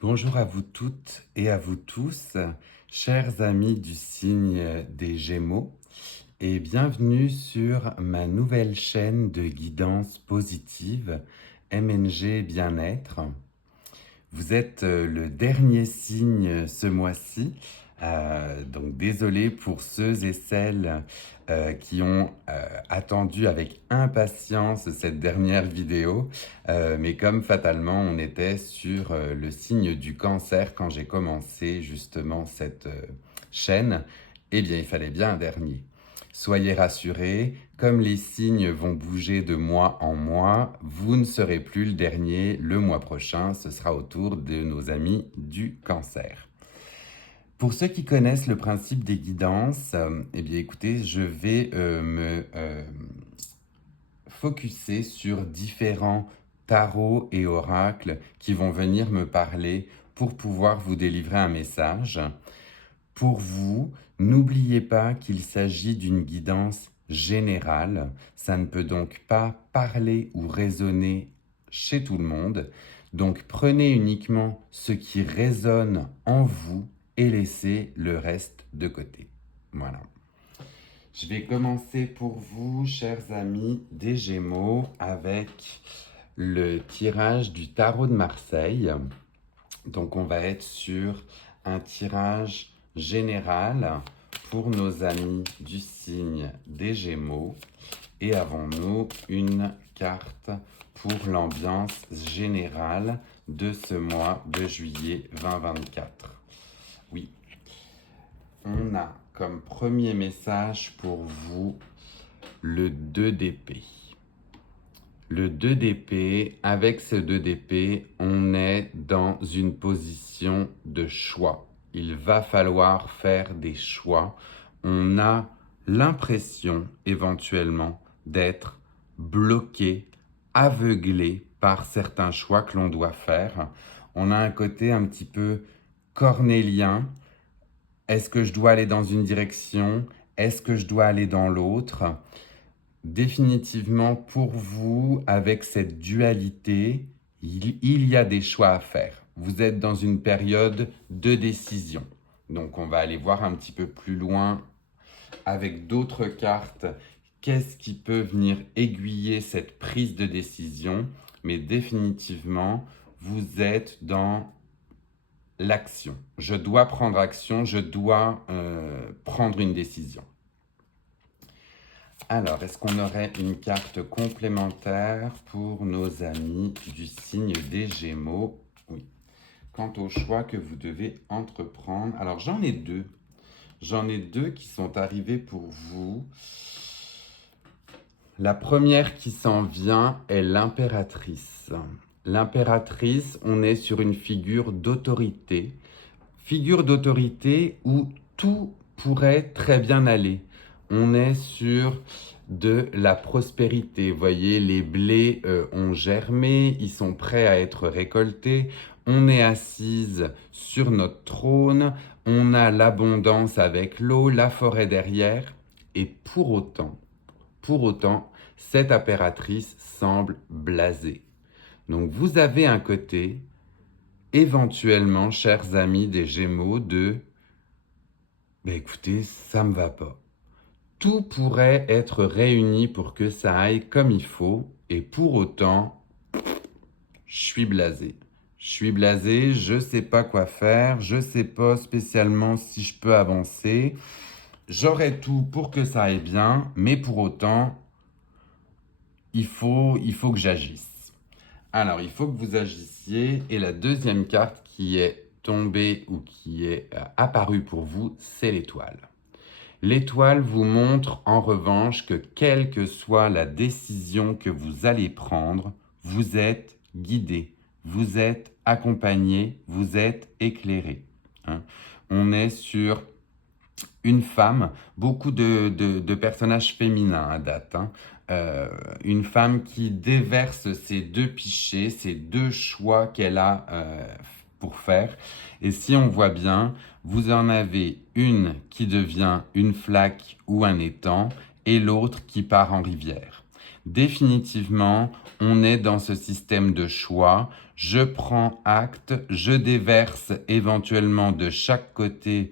Bonjour à vous toutes et à vous tous, chers amis du signe des Gémeaux, et bienvenue sur ma nouvelle chaîne de guidance positive MNG Bien-être. Vous êtes le dernier signe ce mois-ci, donc désolé pour ceux et celles qui ont attendu avec impatience cette dernière vidéo, mais comme fatalement on était sur le signe du cancer quand j'ai commencé justement cette chaîne, eh bien il fallait bien un dernier. Soyez rassurés, comme les signes vont bouger de mois en mois, vous ne serez plus le dernier. Le mois prochain, ce sera au tour de nos amis du cancer. Pour ceux qui connaissent le principe des guidances, eh bien écoutez, je vais me focuser sur différents tarots et oracles qui vont venir me parler pour pouvoir vous délivrer un message. Pour vous, n'oubliez pas qu'il s'agit d'une guidance générale. Ça ne peut donc pas parler ou résonner chez tout le monde. Donc prenez uniquement ce qui résonne en vous et laissez le reste de côté. Voilà. Je vais commencer pour vous, chers amis des Gémeaux, avec le tirage du tarot de Marseille. Donc on va être sur un tirage général pour nos amis du signe des Gémeaux. Et avons-nous une carte pour l'ambiance générale de ce mois de juillet 2024? Oui, on a comme premier message pour vous le 2 d'épée. Le 2 d'épée, avec ce 2 d'épée, on est dans une position de choix. Il va falloir faire des choix. On a l'impression éventuellement d'être bloqué, aveuglé par certains choix que l'on doit faire. On a un côté un petit peu cornélien. Est-ce que je dois aller dans une direction? Est-ce que je dois aller dans l'autre? Définitivement, pour vous, avec cette dualité, il y a des choix à faire. Vous êtes dans une période de décision. Donc, on va aller voir un petit peu plus loin avec d'autres cartes. Qu'est-ce qui peut venir aiguiller cette prise de décision? Mais définitivement, vous êtes dans l'action. Je dois prendre action, je dois prendre une décision. Alors, est-ce qu'on aurait une carte complémentaire pour nos amis du signe des Gémeaux? Oui. Quant au choix que vous devez entreprendre, alors j'en ai deux. J'en ai deux qui sont arrivés pour vous. La première qui s'en vient est l'impératrice. L'impératrice, on est sur une figure d'autorité. Figure d'autorité où tout pourrait très bien aller. On est sur de la prospérité. Vous voyez, les blés ont germé, ils sont prêts à être récoltés. On est assise sur notre trône, on a l'abondance avec l'eau, la forêt derrière. Et pour autant, cette impératrice semble blasée. Donc vous avez un côté, éventuellement, chers amis des Gémeaux, écoutez, ça me va pas. Tout pourrait être réuni pour que ça aille comme il faut, et pour autant, je suis blasé. Je suis blasé, je sais pas quoi faire, je sais pas spécialement si je peux avancer. J'aurais tout pour que ça aille bien, mais pour autant, il faut que j'agisse. Alors, il faut que vous agissiez, et la deuxième carte qui est tombée ou qui est apparue pour vous, c'est l'étoile. L'étoile vous montre en revanche que quelle que soit la décision que vous allez prendre, vous êtes guidé, vous êtes accompagné, vous êtes éclairé. Hein. On est sur une femme, beaucoup de personnages féminins à date. Hein. Une femme qui déverse ses deux pichets, ses deux choix qu'elle a pour faire. Et si on voit bien, vous en avez une qui devient une flaque ou un étang et l'autre qui part en rivière. Définitivement, on est dans ce système de choix. je prends acte, je déverse éventuellement de chaque côté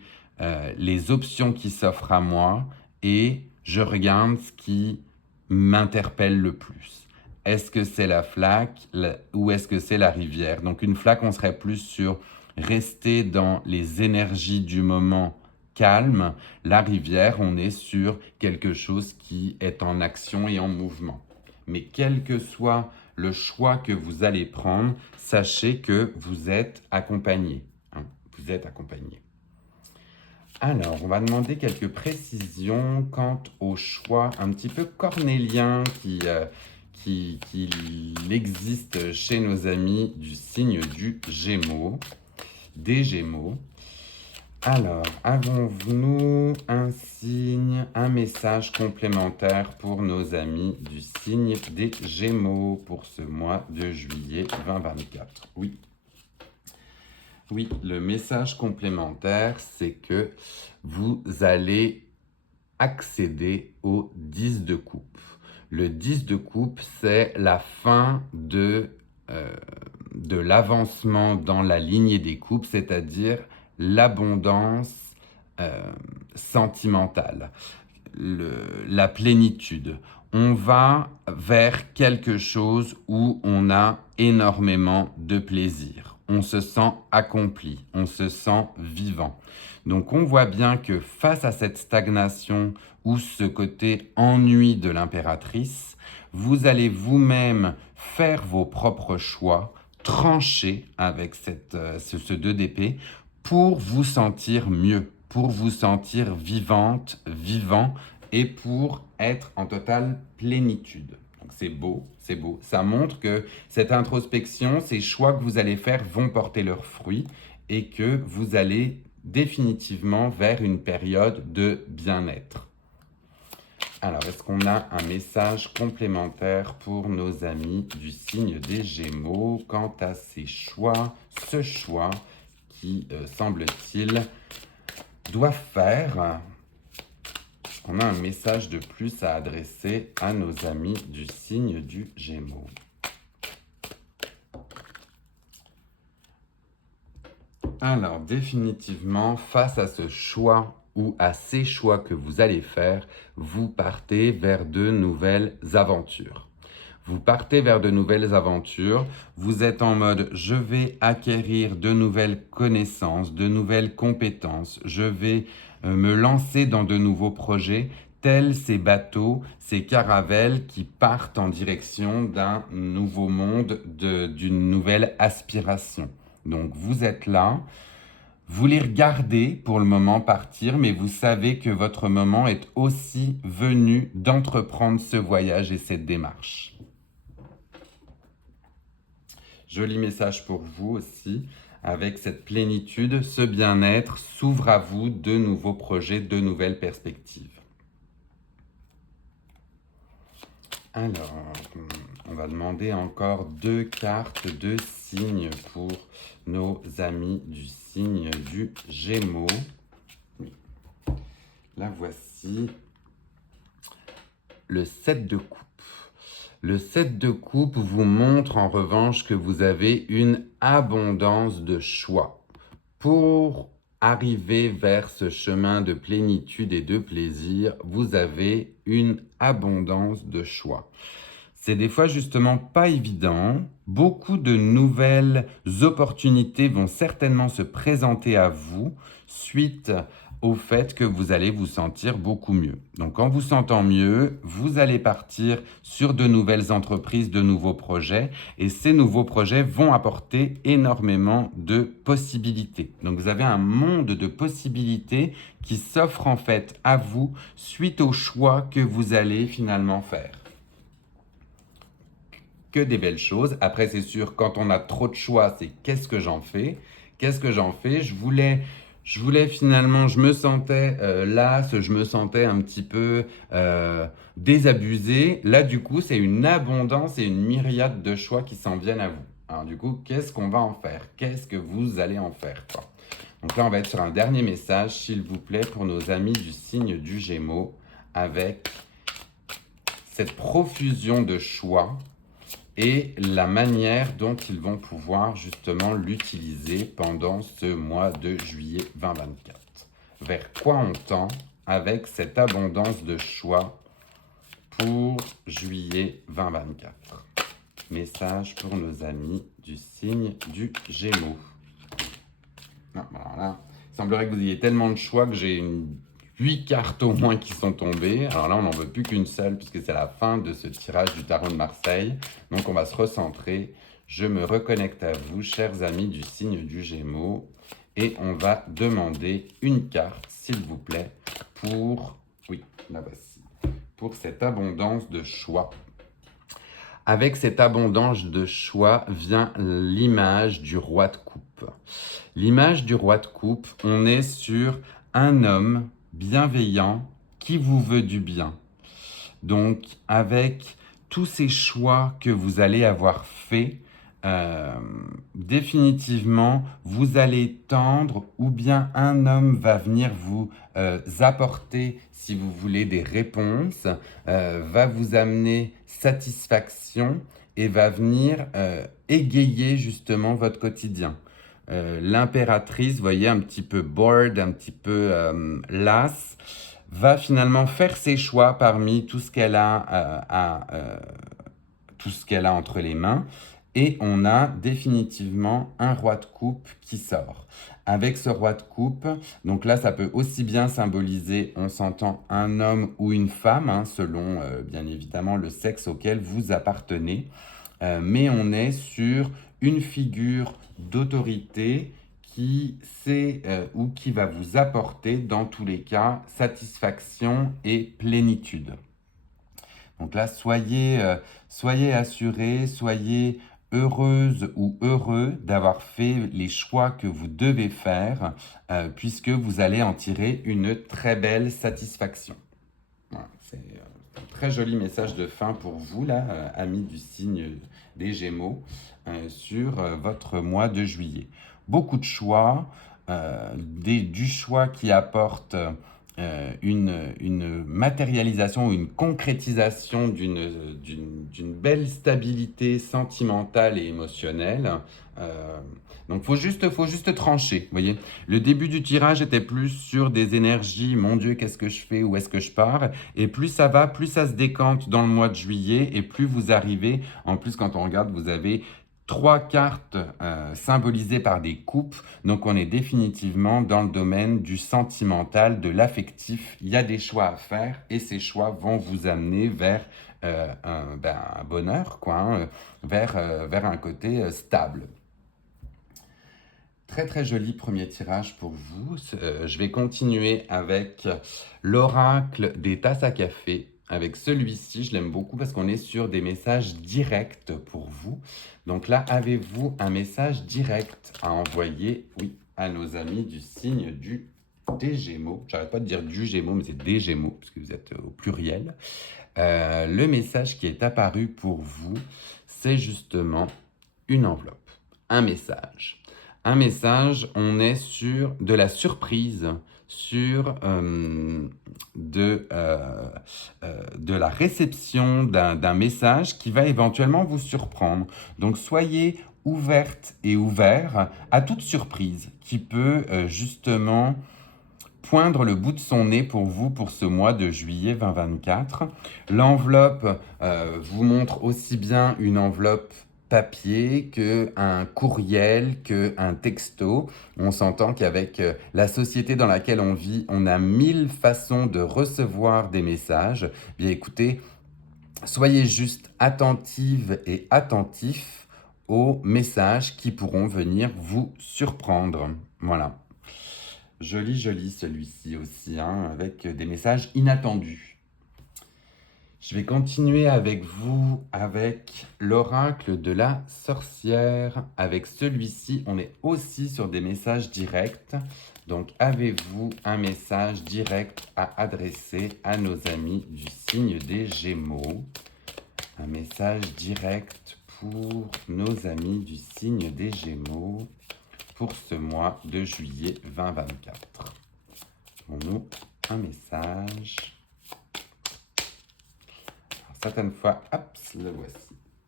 les options qui s'offrent à moi et je regarde ce qui m'interpelle le plus. Est-ce que c'est la flaque ou est-ce que c'est la rivière? Donc une flaque, on serait plus sur rester dans les énergies du moment calme. La rivière, on est sur quelque chose qui est en action et en mouvement. Mais quel que soit le choix que vous allez prendre, sachez que vous êtes accompagné. Hein, vous êtes accompagné. Alors, on va demander quelques précisions quant au choix un petit peu cornélien qui existe chez nos amis du signe du Gémeaux, des Gémeaux. Alors, avons-nous un signe, un message complémentaire pour nos amis du signe des Gémeaux pour ce mois de juillet 2024? Oui. Oui, le message complémentaire, c'est que vous allez accéder au 10 de coupe. Le 10 de coupe, c'est la fin de l'avancement dans la lignée des coupes, c'est-à-dire l'abondance sentimentale, la plénitude. On va vers quelque chose où on a énormément de plaisir. On se sent accompli, on se sent vivant. Donc on voit bien que face à cette stagnation ou ce côté ennui de l'impératrice, vous allez vous-même faire vos propres choix, trancher avec ce 2 d'épée pour vous sentir mieux, pour vous sentir vivante, vivant et pour être en totale plénitude. Donc c'est beau, c'est beau. Ça montre que cette introspection, ces choix que vous allez faire vont porter leurs fruits et que vous allez définitivement vers une période de bien-être. Alors, est-ce qu'on a un message complémentaire pour nos amis du signe des Gémeaux quant à ces choix, ce choix qui, semble-t-il, doivent faire? On a un message de plus à adresser à nos amis du signe du Gémeaux. Alors, définitivement, face à ce choix ou à ces choix que vous allez faire, vous partez vers de nouvelles aventures. Vous partez vers de nouvelles aventures, vous êtes en mode « je vais acquérir de nouvelles connaissances, de nouvelles compétences, je vais me lancer dans de nouveaux projets », tels ces bateaux, ces caravelles qui partent en direction d'un nouveau monde, d'une nouvelle aspiration. Donc vous êtes là, vous les regardez pour le moment partir, mais vous savez que votre moment est aussi venu d'entreprendre ce voyage et cette démarche. Joli message pour vous aussi, avec cette plénitude, ce bien-être s'ouvre à vous de nouveaux projets, de nouvelles perspectives. Alors, on va demander encore 2 cartes de signes pour nos amis du signe du Gémeaux. La voici. Le 7 de coupe. Le 7 de coupe vous montre en revanche que vous avez une abondance de choix. Pour arriver vers ce chemin de plénitude et de plaisir, vous avez une abondance de choix. C'est des fois justement pas évident. Beaucoup de nouvelles opportunités vont certainement se présenter à vous suite au fait que vous allez vous sentir beaucoup mieux. Donc en vous sentant mieux, vous allez partir sur de nouvelles entreprises, de nouveaux projets et ces nouveaux projets vont apporter énormément de possibilités. Donc vous avez un monde de possibilités qui s'offre en fait à vous suite au choix que vous allez finalement faire. Que des belles choses. Après, c'est sûr, quand on a trop de choix, c'est qu'est-ce que j'en fais? Qu'est-ce que j'en fais? Je voulais finalement, je me sentais lasse, je me sentais un petit peu désabusé. Là, du coup, c'est une abondance et une myriade de choix qui s'en viennent à vous. Alors, du coup, qu'est-ce qu'on va en faire? Qu'est-ce que vous allez en faire, quoi? Donc là, on va être sur un dernier message, s'il vous plaît, pour nos amis du signe du Gémeaux, avec cette profusion de choix et la manière dont ils vont pouvoir justement l'utiliser pendant ce mois de juillet 2024. Vers quoi on tend avec cette abondance de choix pour juillet 2024? Message pour nos amis du signe du Gémeaux. Alors là, il semblerait que vous ayez tellement de choix que j'ai 8 cartes au moins qui sont tombées. Alors là, on n'en veut plus qu'une seule puisque c'est la fin de ce tirage du tarot de Marseille. Donc on va se recentrer. Je me reconnecte à vous, chers amis du signe du Gémeaux. Et on va demander une carte, s'il vous plaît, pour... Oui, la voici. Pour cette abondance de choix. Avec cette abondance de choix vient l'image du roi de coupe. L'image du roi de coupe, on est sur un homme bienveillant qui vous veut du bien. Donc, avec tous ces choix que vous allez avoir faits, définitivement, vous allez tendre ou bien un homme va venir vous apporter, si vous voulez, des réponses, va vous amener satisfaction et va venir égayer justement votre quotidien. L'impératrice, vous voyez, un petit peu bored, un petit peu lasse, va finalement faire ses choix parmi tout ce qu'elle a, tout ce qu'elle a entre les mains. Et on a définitivement un roi de coupe qui sort. Avec ce roi de coupe, donc là, ça peut aussi bien symboliser, on s'entend, un homme ou une femme, hein, selon bien évidemment le sexe auquel vous appartenez. Mais on est sur une figure d'autorité qui sait ou qui va vous apporter, dans tous les cas, satisfaction et plénitude. Donc là, soyez assurés, soyez heureuse ou heureux d'avoir fait les choix que vous devez faire, puisque vous allez en tirer une très belle satisfaction. Voilà, c'est un très joli message de fin pour vous, là, amis du signe des Gémeaux, sur votre mois de juillet. Beaucoup de choix, du choix qui apporte une matérialisation ou une concrétisation d'une belle stabilité sentimentale et émotionnelle. Donc, faut juste trancher, vous voyez. Le début du tirage était plus sur des énergies, mon Dieu, qu'est-ce que je fais, où est-ce que je pars? Et plus ça va, plus ça se décante dans le mois de juillet, et plus vous arrivez, en plus quand on regarde, vous avez 3 cartes symbolisées par des coupes, donc on est définitivement dans le domaine du sentimental, de l'affectif. Il y a des choix à faire, et ces choix vont vous amener vers un bonheur, quoi, hein, vers un côté stable. Très très joli premier tirage pour vous. Je vais continuer avec l'oracle des tasses à café. Avec celui-ci, je l'aime beaucoup parce qu'on est sur des messages directs pour vous. Donc là, avez-vous un message direct à envoyer, oui, à nos amis du signe des Gémeaux. J'arrête pas de dire du Gémeaux, mais c'est des Gémeaux, puisque vous êtes au pluriel. Le message qui est apparu pour vous, c'est justement une enveloppe, un message. Un message, on est sur de la surprise, sur de la réception d'un message qui va éventuellement vous surprendre. Donc soyez ouverte et ouvert à toute surprise qui peut justement poindre le bout de son nez pour vous pour ce mois de juillet 2024. L'enveloppe vous montre aussi bien une enveloppe papier qu'un courriel, qu'un texto. On s'entend qu'avec la société dans laquelle on vit, on a 1000 façons de recevoir des messages. Bien écoutez, soyez juste attentive et attentifs aux messages qui pourront venir vous surprendre. Voilà. Joli, joli celui-ci aussi, hein, avec des messages inattendus. Je vais continuer avec vous avec l'oracle de la sorcière. Avec celui-ci, on est aussi sur des messages directs. Donc, avez-vous un message direct à adresser à nos amis du signe des Gémeaux? Un message direct pour nos amis du signe des Gémeaux pour ce mois de juillet 2024. Avons-nous un message? Alors, certaines fois, hop, le voici.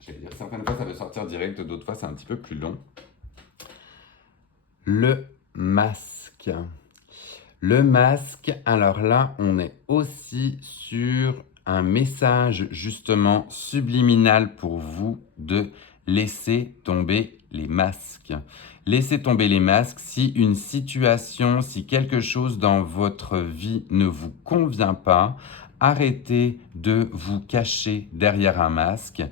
J'allais dire, certaines fois ça veut sortir direct, d'autres fois c'est un petit peu plus long. Le masque. Le masque, alors là, on est aussi sur un message justement subliminal pour vous de laisser tomber les masques. Laissez tomber les masques si une situation, si quelque chose dans votre vie ne vous convient pas, arrêtez de vous cacher derrière un masque.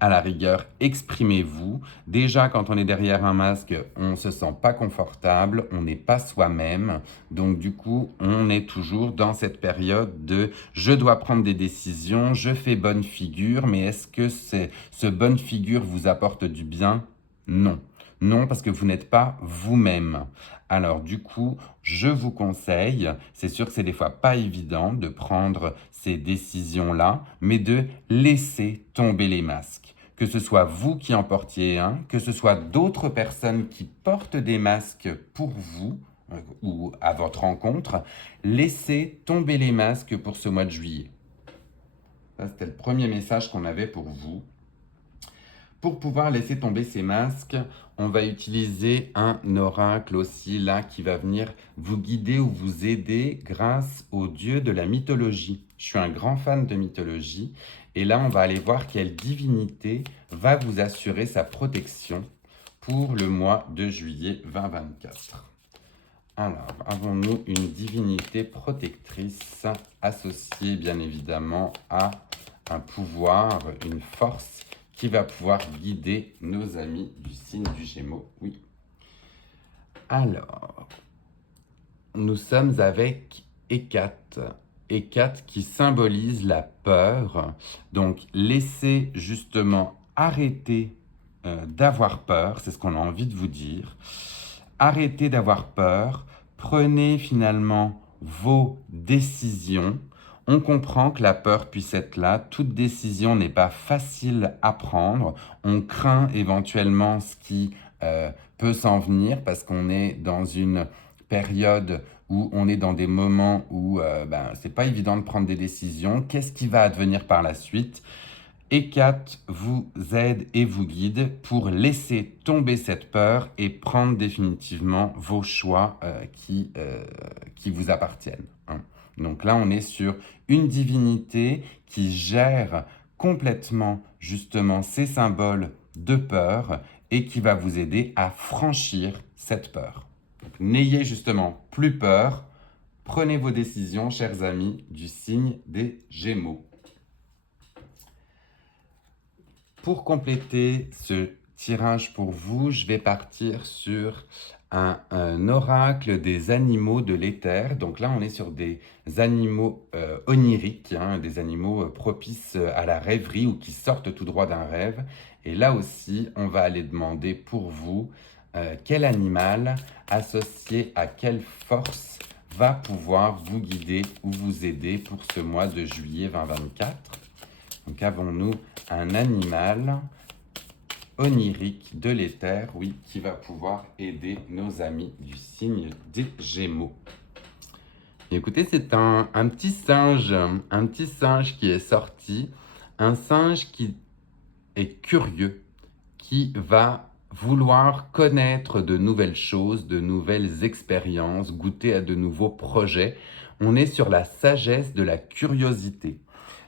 À la rigueur, exprimez-vous. Déjà, quand on est derrière un masque, on ne se sent pas confortable, on n'est pas soi-même. Donc du coup, on est toujours dans cette période de je dois prendre des décisions, je fais bonne figure, mais est-ce que ce bonne figure vous apporte du bien? Non. Non, parce que vous n'êtes pas vous-même. Alors du coup, je vous conseille, c'est sûr que c'est des fois pas évident de prendre ces décisions-là, mais de laisser tomber les masques. Que ce soit vous qui en portiez un, que ce soit d'autres personnes qui portent des masques pour vous, ou à votre rencontre, laissez tomber les masques pour ce mois de juillet. Ça, c'était le premier message qu'on avait pour vous. Pour pouvoir laisser tomber ces masques, on va utiliser un oracle aussi là qui va venir vous guider ou vous aider grâce aux dieux de la mythologie. Je suis un grand fan de mythologie et là on va aller voir quelle divinité va vous assurer sa protection pour le mois de juillet 2024. Alors, avons-nous une divinité protectrice associée bien évidemment à un pouvoir, une force qui va pouvoir guider nos amis du signe du Gémeaux? Oui. Alors, nous sommes avec Hécate. Hécate qui symbolise la peur. Donc, laissez justement arrêter d'avoir peur, c'est ce qu'on a envie de vous dire. Arrêtez d'avoir peur, prenez finalement vos décisions. On comprend que la peur puisse être là, toute décision n'est pas facile à prendre. On craint éventuellement ce qui peut s'en venir parce qu'on est dans une période où on est dans des moments où c'est pas évident de prendre des décisions. Qu'est-ce qui va advenir par la suite? Hécate vous aide et vous guide pour laisser tomber cette peur et prendre définitivement vos choix qui vous appartiennent, hein. Donc là, on est sur une divinité qui gère complètement justement ces symboles de peur et qui va vous aider à franchir cette peur. N'ayez justement plus peur. Prenez vos décisions, chers amis du signe des Gémeaux. Pour compléter ce tirage pour vous, je vais partir sur un oracle des animaux de l'éther. Donc là, on est sur des animaux oniriques, hein, des animaux propices à la rêverie ou qui sortent tout droit d'un rêve. Et là aussi, on va aller demander pour vous quel animal associé à quelle force va pouvoir vous guider ou vous aider pour ce mois de juillet 2024. Donc avons-nous un animal onirique de l'éther, oui, qui va pouvoir aider nos amis du signe des Gémeaux? Écoutez, c'est un petit singe qui est sorti, un singe qui est curieux, qui va vouloir connaître de nouvelles choses, de nouvelles expériences, goûter à de nouveaux projets. On est sur la sagesse de la curiosité.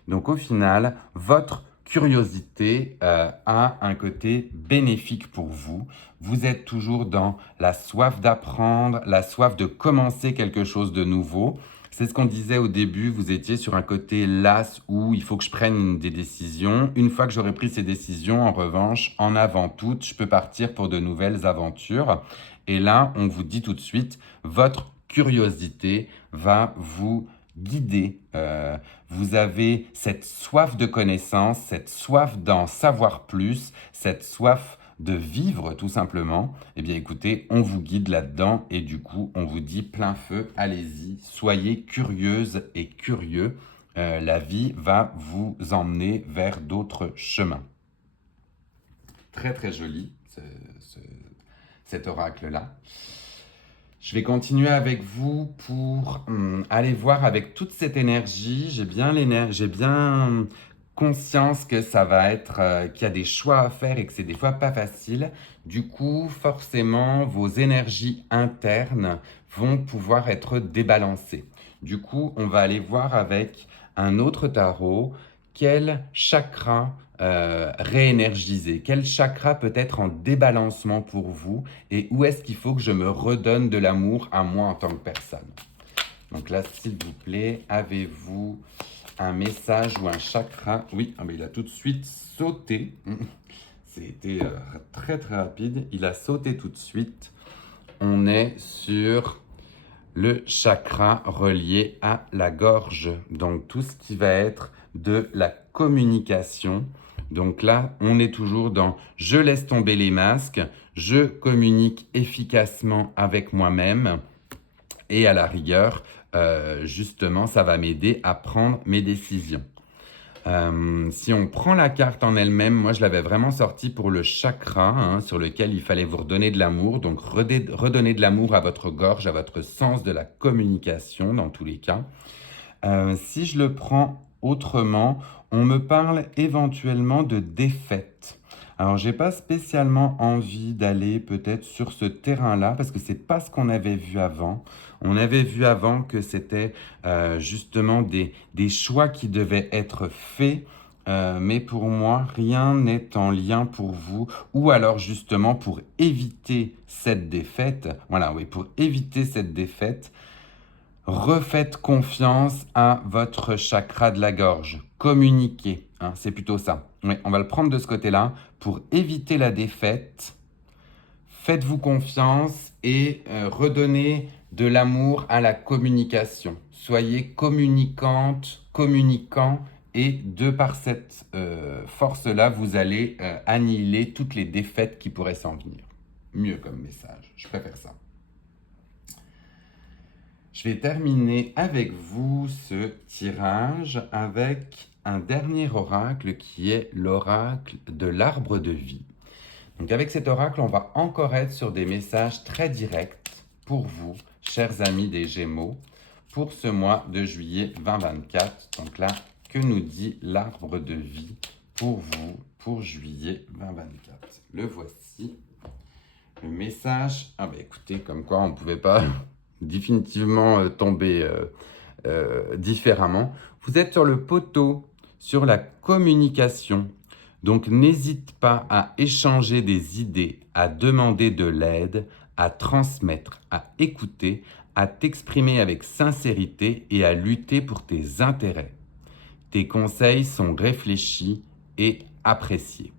Donc au final, votre curiosité a un côté bénéfique pour vous. Vous êtes toujours dans la soif d'apprendre, la soif de commencer quelque chose de nouveau. C'est ce qu'on disait au début, vous étiez sur un côté las où il faut que je prenne des décisions. Une fois que j'aurai pris ces décisions, en revanche, en avant toutes, je peux partir pour de nouvelles aventures. Et là, on vous dit tout de suite, votre curiosité va vous guider. Vous avez cette soif de connaissance, cette soif d'en savoir plus, cette soif de vivre tout simplement. Eh bien écoutez, on vous guide là-dedans et du coup, on vous dit plein feu, allez-y, soyez curieuse et curieux. La vie va vous emmener vers d'autres chemins. Très très joli cet oracle-là. Je vais continuer avec vous pour aller voir avec toute cette énergie. J'ai bien conscience que ça va être, qu'il y a des choix à faire et que c'est des fois pas facile. Du coup, forcément, vos énergies internes vont pouvoir être débalancées. Du coup, on va aller voir avec un autre tarot quel chakra réénergiser, quel chakra peut être en débalancement pour vous et où est-ce qu'il faut que je me redonne de l'amour à moi en tant que personne. Donc là, s'il vous plaît, avez-vous un message ou un chakra? Oui, mais il a tout de suite sauté. C'était très très rapide. Il a sauté tout de suite. On est sur le chakra relié à la gorge. Donc tout ce qui va être de la communication. Donc là, on est toujours dans je laisse tomber les masques, je communique efficacement avec moi-même et à la rigueur, justement, ça va m'aider à prendre mes décisions. Si on prend la carte en elle-même, moi je l'avais vraiment sortie pour le chakra, hein, sur lequel il fallait vous redonner de l'amour. Donc redonner de l'amour à votre gorge, à votre sens de la communication dans tous les cas. Si je le prends autrement, on me parle éventuellement de défaite. Alors, j'ai pas spécialement envie d'aller peut-être sur ce terrain-là parce que c'est pas ce qu'on avait vu avant. On avait vu avant que c'était justement des choix qui devaient être faits, mais pour moi, rien n'est en lien pour vous, ou alors justement pour éviter cette défaite. Voilà, oui, pour éviter cette défaite. Refaites confiance à votre chakra de la gorge. Communiquez, hein, c'est plutôt ça. Oui, on va le prendre de ce côté-là. Pour éviter la défaite, faites-vous confiance et redonnez de l'amour à la communication. Soyez communicante, communicant et de par cette force-là, vous allez annihiler toutes les défaites qui pourraient s'en venir. Mieux comme message, je préfère ça. Je vais terminer avec vous ce tirage avec un dernier oracle qui est l'oracle de l'arbre de vie. Donc avec cet oracle, on va encore être sur des messages très directs pour vous, chers amis des Gémeaux, pour ce mois de juillet 2024. Donc là, que nous dit l'arbre de vie pour vous, pour juillet 2024? Le voici. Le message, écoutez, comme quoi on ne pouvait pas définitivement tomber différemment. Vous êtes sur le poteau, sur la communication. Donc n'hésite pas à échanger des idées, à demander de l'aide, à transmettre, à écouter, à t'exprimer avec sincérité et à lutter pour tes intérêts. Tes conseils sont réfléchis et appréciés.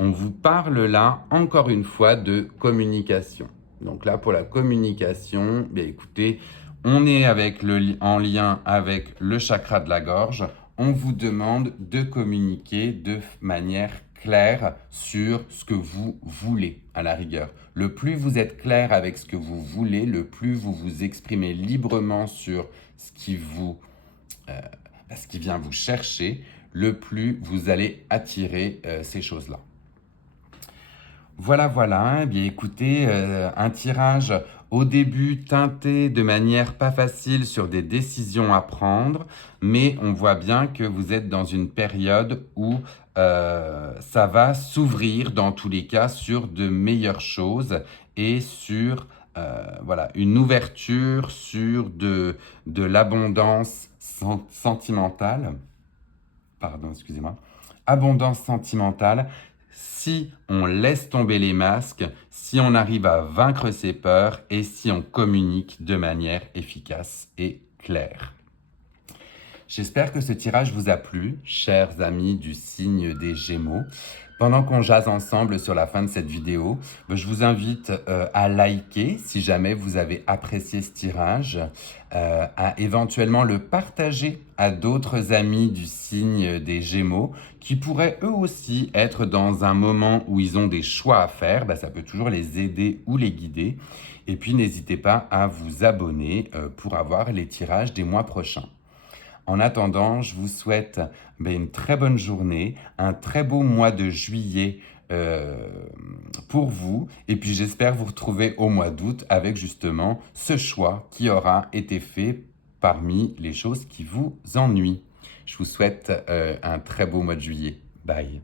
On vous parle là, encore une fois, de communication. Donc là, pour la communication, écoutez, on est en lien avec le chakra de la gorge. On vous demande de communiquer de manière claire sur ce que vous voulez, à la rigueur. Le plus vous êtes clair avec ce que vous voulez, le plus vous vous exprimez librement sur ce qui vient vous chercher, le plus vous allez attirer ces choses-là. Voilà, eh bien écoutez, un tirage au début teinté de manière pas facile sur des décisions à prendre, mais on voit bien que vous êtes dans une période où ça va s'ouvrir dans tous les cas sur de meilleures choses et sur une ouverture sur de l'abondance sentimentale. Pardon, excusez-moi. Abondance sentimentale. Si on laisse tomber les masques, si on arrive à vaincre ses peurs et si on communique de manière efficace et claire. J'espère que ce tirage vous a plu, chers amis du signe des Gémeaux. Pendant qu'on jase ensemble sur la fin de cette vidéo, je vous invite à liker si jamais vous avez apprécié ce tirage, à éventuellement le partager à d'autres amis du signe des Gémeaux qui pourraient eux aussi être dans un moment où ils ont des choix à faire. Ça peut toujours les aider ou les guider. Et puis n'hésitez pas à vous abonner pour avoir les tirages des mois prochains. En attendant, je vous souhaite une très bonne journée, un très beau mois de juillet pour vous. Et puis j'espère vous retrouver au mois d'août avec justement ce choix qui aura été fait parmi les choses qui vous ennuient. Je vous souhaite un très beau mois de juillet. Bye.